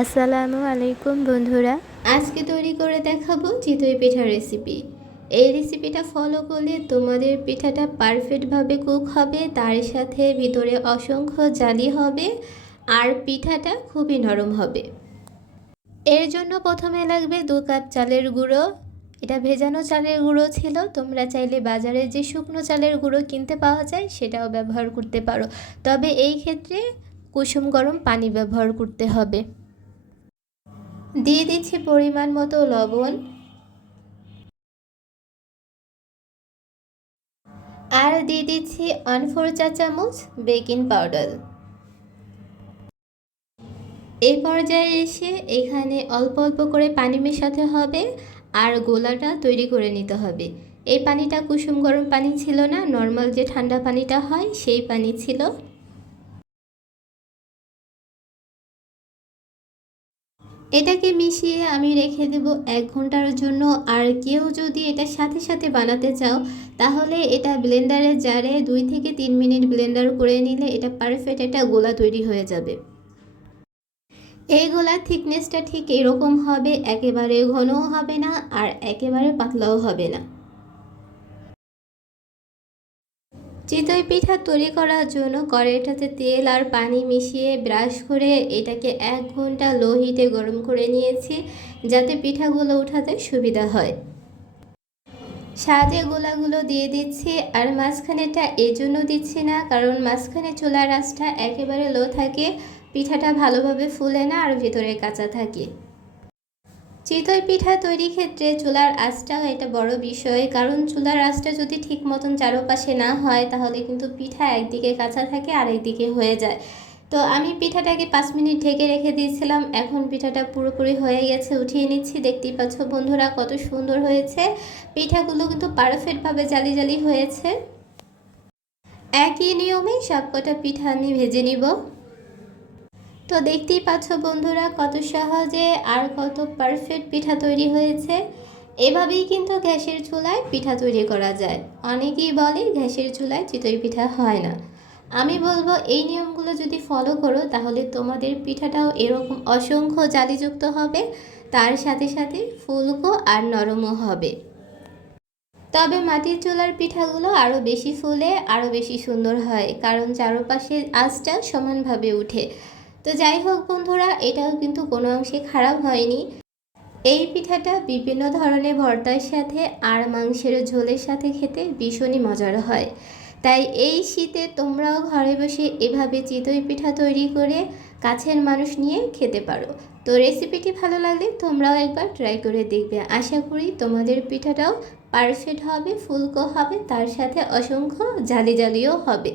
আসসালামু আলাইকুম বন্ধুরা। আজকে তৈরি করে দেখাবো চিতই পিঠার রেসিপি এই রেসিপিটা ফলো করলে তোমাদের পিঠাটা পারফেক্টভাবে কুক হবে, তার সাথে ভিতরে অসংখ্য জালি হবে, আর পিঠাটা খুবই নরম হবে। এর জন্য প্রথমে লাগবে দু কাপ চালের গুঁড়ো। এটা ভেজানো চালের গুঁড়ো ছিল, তোমরা চাইলে বাজারে যে শুকনো চালের গুঁড়ো কিনতে পাওয়া যায়, সেটাও ব্যবহার করতে পারো। তবে এই ক্ষেত্রে কুসুম গরম পানি ব্যবহার করতে হবে। দিয়ে দিচ্ছি পরিমাণ মতো লবণ। আর দিয়ে দিচ্ছি ওয়ান ফোর চা চামচ বেকিং পাউডার এই পর্যায়ে এসে এখানে অল্প অল্প করে পানি মেশাতে হবে আর গোলাটা তৈরি করে নিতে হবে। এই পানিটা কুসুম গরম পানি ছিল না নর্মাল যে ঠান্ডা পানিটা হয় সেই পানি ছিল। এটাকে মিশিয়ে আমি রেখে দেব এক ঘণ্টার জন্য। আর কেউ যদি এটার সাথে সাথে বানাতে চাও, তাহলে এটা ব্লেন্ডারে জারে দুই থেকে তিন মিনিট ব্লেন্ডার করে নিলে এটা পারফেক্ট একটা গোলা তৈরি হয়ে যাবে। এই গোলার থিকনেসটা ঠিক এরকম হবে, একেবারে ঘনও হবে না আর একেবারে পাতলাও হবে না। চিতই পিঠা তৈরি করার জন্য কড়াইটাতে তেল আর পানি মিশিয়ে ব্রাশ করে এটাকে এক ঘণ্টা লো হিটে গরম করে নিয়েছি, যাতে পিঠাগুলো উঠাতে সুবিধা হয়। সাজে গোলাগুলো দিয়ে দিচ্ছি আর মাঝখানেটা এই জন্য দিচ্ছি না, কারণ মাঝখানে চুলার আঁচটা একেবারে লো থাকে, পিঠাটা ভালোভাবে ফুলে না আর ভেতরে কাঁচা থাকে। চিতই পিঠা তৈরির ক্ষেত্রে চুলার আঁচটাও এটা বড় বিষয়। কারণ চুলার আঁচটা যদি ঠিক মতন চারোপাশে না হয়, তাহলে কিন্তু পিঠা একদিকে কাঁচা থাকে আর একদিকে হয়ে যায়। তো আমি পিঠাটাকে পাঁচ মিনিট ঢেকে রেখে দিয়েছিলাম। এখন পিঠাটা পুরোপুরি হয়ে গেছে, উঠিয়ে নিচ্ছি। দেখতেই পাচ্ছ বন্ধুরা কত সুন্দর হয়েছে। পিঠাগুলো কিন্তু পারফেক্টভাবে জালি জালি হয়েছে। একই নিয়মে সবকটা পিঠা আমি ভেজে নিব। তো দেখতেই পাচ্ছ বন্ধুরা, কত সহজে আর কত পারফেক্ট পিঠা তৈরি হয়েছে। এভাবেই কিন্তু গ্যাসের চুলায় পিঠা তৈরি করা যায়। অনেকেই বলে গ্যাসের চুলায় চিতই পিঠা হয় না। আমি বলব, এই নিয়মগুলো যদি ফলো করো, তাহলে তোমাদের পিঠাটাও এরকম অসংখ্য জালিযুক্ত হবে, তার সাথে সাথে ফুলকো আর নরমও হবে। তবে মাটির চুলার পিঠাগুলো আরও বেশি ফুলে, আরও বেশি সুন্দর হয়, কারণ চারপাশে আঁচটা সমানভাবে উঠে। তো যাই হোক বন্ধুরা, এটাও কিন্তু কোনো অংশে খারাপ হয়নি। এই পিঠাটা বিভিন্ন ধরনের ভর্তার সাথে আর মাংসের ঝোলের সাথে খেতে ভীষণই মজার হয়। তাই এই শীতে তোমরাও ঘরে বসে এভাবে চিতই পিঠা তৈরি করে কাছের মানুষ নিয়ে খেতে পারো। তো রেসিপিটি ভালো লাগলে তোমরাও একবার ট্রাই করে দেখবে। আশা করি তোমাদের পিঠাটাও পারফেক্ট হবে, ফুলকো হবে, তার সাথে অসংখ্য জালি জালিও হবে।